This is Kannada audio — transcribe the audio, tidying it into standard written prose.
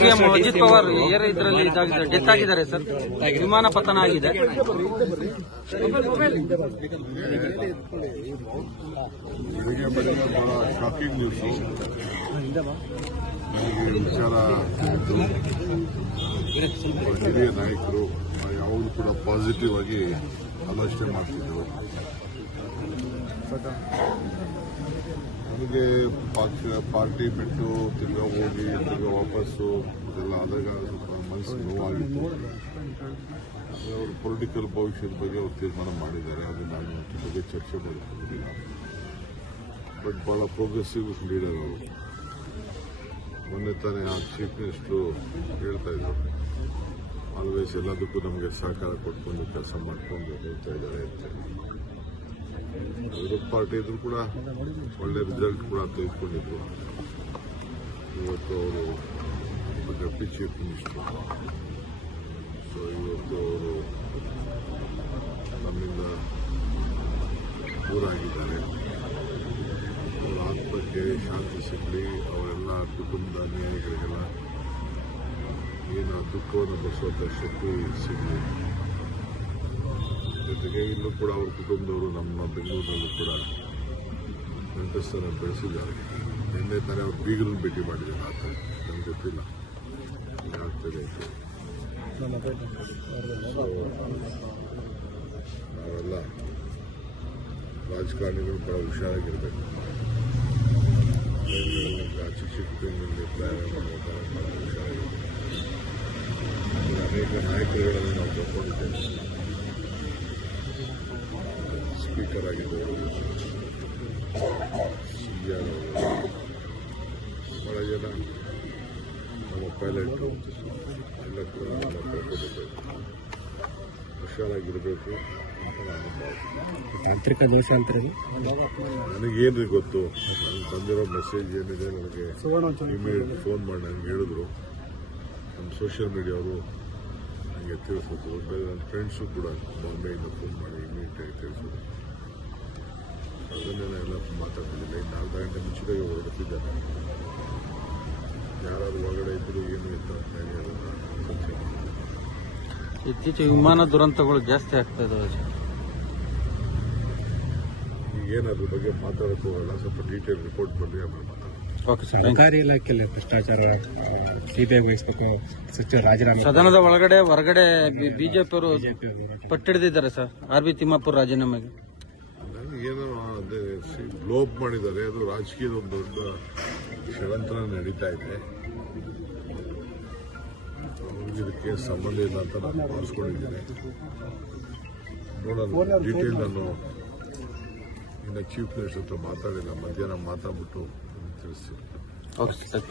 ಸಿಎಂ ಅಜಿತ್ ಪವಾರ್ ಏರ್ ಇದರಲ್ಲಿ ಡೆತ್ ಆಗಿದ್ದಾರೆ ಸರ್. ವಿಮಾನ ಪತನ ಆಗಿದೆ. ಬೆಳಗ್ಗೆ ಬಹಳ ಶಾಕಿಂಗ್ ನ್ಯೂಸ್. ನನಗೆ ವಿಚಾರ ಆಯಿತು. ಹಿರಿಯ ನಾಯಕರು ಯಾವಾಗಲೂ ಕೂಡ ಪಾಸಿಟಿವ್ ಆಗಿ ಆಲೋಚನೆ ಮಾಡ್ತಿದ್ರು. ನನಗೆ ಪಾರ್ಟಿ ಬಿಟ್ಟು ತಿರ್ಗಾ ಹೋಗಿ ತಿರ್ಗಾ ವಾಪಸ್ಸು ಇದೆಲ್ಲ ಆದಾಗ ಸ್ವಲ್ಪ ಮನಸ್ಸಿಗೆ ನೋವಾಗಿತ್ತು. ಅವ್ರ ಪೊಲಿಟಿಕಲ್ ಭವಿಷ್ಯದ ಬಗ್ಗೆ ಅವ್ರು ತೀರ್ಮಾನ ಮಾಡಿದ್ದಾರೆ. ಅದು ನಾನು ಅದ್ರ ಬಗ್ಗೆ ಚರ್ಚೆ ಮಾಡೋದಿಲ್ಲ. ಬಟ್ ಬಹಳ ಪ್ರೋಗ್ರೆಸಿವ್ ಲೀಡರ್ ಅವರು. ಮೊನ್ನೆ ತಾನೇ ಚೀಫ್ ಮಿನಿಸ್ಟರು ಹೇಳ್ತಾ ಇದ್ರು, ಆಲ್ವೇಸ್ ಎಲ್ಲದಕ್ಕೂ ನಮಗೆ ಸಹಕಾರ ಕೊಟ್ಕೊಂಡು ಕೆಲಸ ಮಾಡಿಕೊಂಡು ಹೋಗ್ತಾ ಇದ್ದಾರೆ ಅಂತ. ವಿರೋಧ ಪಾರ್ಟಿ ಇದ್ರು ಕೂಡ ಒಳ್ಳೆ ರಿಸಲ್ಟ್ ಕೂಡ ತೆಗೆದುಕೊಂಡಿದ್ರು. ಇವತ್ತು ಅವರು ಡೆಪ್ಟಿ ಚೀಫ್ ಮಿನಿಸ್ಟರ್. ಸೊ ಇವತ್ತು ಅವರು ನಮ್ಮಿಂದ ದೂರ ಆಗಿದ್ದಾರೆ. ಅವರ ಆತ್ಮಕ್ಕೆ ಶಾಂತಿ ಸಿಗಲಿ, ಅವರೆಲ್ಲ ಕುಟುಂಬದ ಅನ್ಯಾಯಿಗಳಿಗೆಲ್ಲ ಏನು ದುಃಖವನ್ನು ಬರೆಸುವಂಥ ಶಕ್ತಿ ಸಿಗಲಿ. ಜೊತೆಗೆ ಇಲ್ಲೂ ಕೂಡ ಅವ್ರ ಕುಟುಂಬದವರು ನಮ್ಮ ಬೆಂಗಳೂರಿನಲ್ಲೂ ಕೂಡ ನೆಂಟಸ್ಥಾನ ಬೆಳೆಸಿದ್ದಾರೆ. ನಿನ್ನೆ ತಾನೇ ಅವ್ರು ಬೀಗರನ್ನು ಭೇಟಿ ಮಾಡಿದ್ದಾರೆ. ಆತ ನಮ್ಗೆ ಗೊತ್ತಿಲ್ಲ ಏನಾಗ್ತದೆ ಅಂತ. ನಾವೆಲ್ಲ ರಾಜಕಾರಣಿಗಳು ಬಹಳ ಹುಷಾರಾಗಿರ್ಬೇಕು. ಚಿಕ್ಕ ಚಿಕ್ಕ ಬೆಂಗಳೂರಲ್ಲಿ ಪ್ರಯಾಣ ಮಾಡುವಾಗ ಬಹಳ ಹುಷಾರಾಗಿರ್ಬೇಕು. ಅನೇಕ ನಾಯಕರುಗಳನ್ನು ನಾವು ತಗೊಂಡಿದ್ದೇವೆ. ಸ್ಪೀಕರ್ ಆಗಿದ್ದವರು, ಸಿಆರ್ ಅವರು, ಬಹಳ ಜನ ನಮ್ಮ ಪೈಲಟ್ ಎಲ್ಲ ಕೂಡ ನಮ್ಮ ಕಳ್ಕೊಂಡಿದ್ದೇವೆ. ಹುಷಾರಾಗಿರಬೇಕು ಅಂತ ನಾನು ಭಾವಿಸ್ತೀನಿ. ತಾಂತ್ರಿಕ ದೋಷ ಅಂತಾರೆ. ನನಗೇನ್ರಿ ಗೊತ್ತು. ನನಗೆ ಬಂದಿರೋ ಮೆಸೇಜ್ ಏನಿದೆ ನನಗೆ ಇಮಿಡಿಯೇಟ್ ಫೋನ್ ಮಾಡಿ ನನಗೆ ಹೇಳಿದ್ರು. ನಮ್ಮ ಸೋಷಿಯಲ್ ಮೀಡಿಯಾವರು ನನಗೆ ತಿಳಿಸಿದ್ರು. ಬೇರೆ ನನ್ನ ಫ್ರೆಂಡ್ಸು ಕೂಡ ಬಾಂಬೆಯಿಂದ ಫೋನ್ ಮಾಡಿ ಇಮಿಡಿಯೇಟಾಗಿ ತಿಳಿಸಿದ್ರು. ಅದನ್ನೇ ಎಲ್ಲ ಮಾತಾಡ್ತಿದ್ದಿಲ್ಲ. ಇನ್ನು 4 ಗಂಟೆ ಮುಂಚಿತವಾಗಿ ಹೊರಡುತ್ತಿದ್ದಾರೆ. ಯಾರಾದ್ರೂ ಒಳಗಡೆ ಇದ್ರು ಏನು ಅಂತ ಹೇಳಿ ಅದನ್ನು ಚರ್ಚೆ ಮಾಡಿ. ಇತ್ತೀಚೆಗೆ ವಿಮಾನ ದುರಂತಗಳು ಜಾಸ್ತಿ ಆಗ್ತಾ ಇದಾವೆ. ಈಗೇನು ಅದ್ರ ಬಗ್ಗೆ ಮಾತಾಡೋಕೆ ಹೋಗಲ್ಲ. ಸ್ವಲ್ಪ ಡೀಟೇಲ್ ರಿಪೋರ್ಟ್ ಬಂದರೆ ಆಮೇಲೆ ಮಾತಾಡೋಣ. Okay sir. ಸರ್ಕಾರಿ ಇಲಾಖೆಯಲ್ಲಿ ಭ್ರಷ್ಟಾಚಾರ ಸಿಬಿಐ ವಹಿಸಬೇಕು, ಸಚಿವ ರಾಜೀನಾಮೆ. ಸದನದ ಒಳಗಡೆ ಹೊರಗಡೆ ಬಿಜೆಪಿಯವರು ಪಟ್ಟಿಡಿದಿದ್ದಾರೆ ಸರ್. ಆರ್.ಬಿ. ತಿಮ್ಮಾಪುರ್ ರಾಜೀನಾಮೆಗೆ ಏನೋ ಅದೇ ಗ್ಲೋಬ್ ಮಾಡಿದ್ದಾರೆ. ಅದು ರಾಜಕೀಯದ ಒಂದು ದೊಡ್ಡ ಷಡ್ಯಂತ್ರ ನಡೀತಾ ಇದೆ. ಅವ್ರಿಗೆ ಇದಕ್ಕೆ ಸಂಬಂಧ ಇಲ್ಲ ಅಂತ ನಾನು ಭಾವಿಸ್ಕೊಂಡಿದ್ದೇನೆ. ನೋಡೋಣ, ಡೀಟೇಲ್ ನಾನು ಇನ್ನು ಚೀಫ್ ಮಿನಿಸ್ಟರ್ ಹತ್ರ ಮಾತಾಡಿಲ್ಲ. ಮಧ್ಯಾಹ್ನ ಮಾತಾಡ್ಬಿಟ್ಟು ತಿಳಿಸ್ತೀನಿ. Okay sir.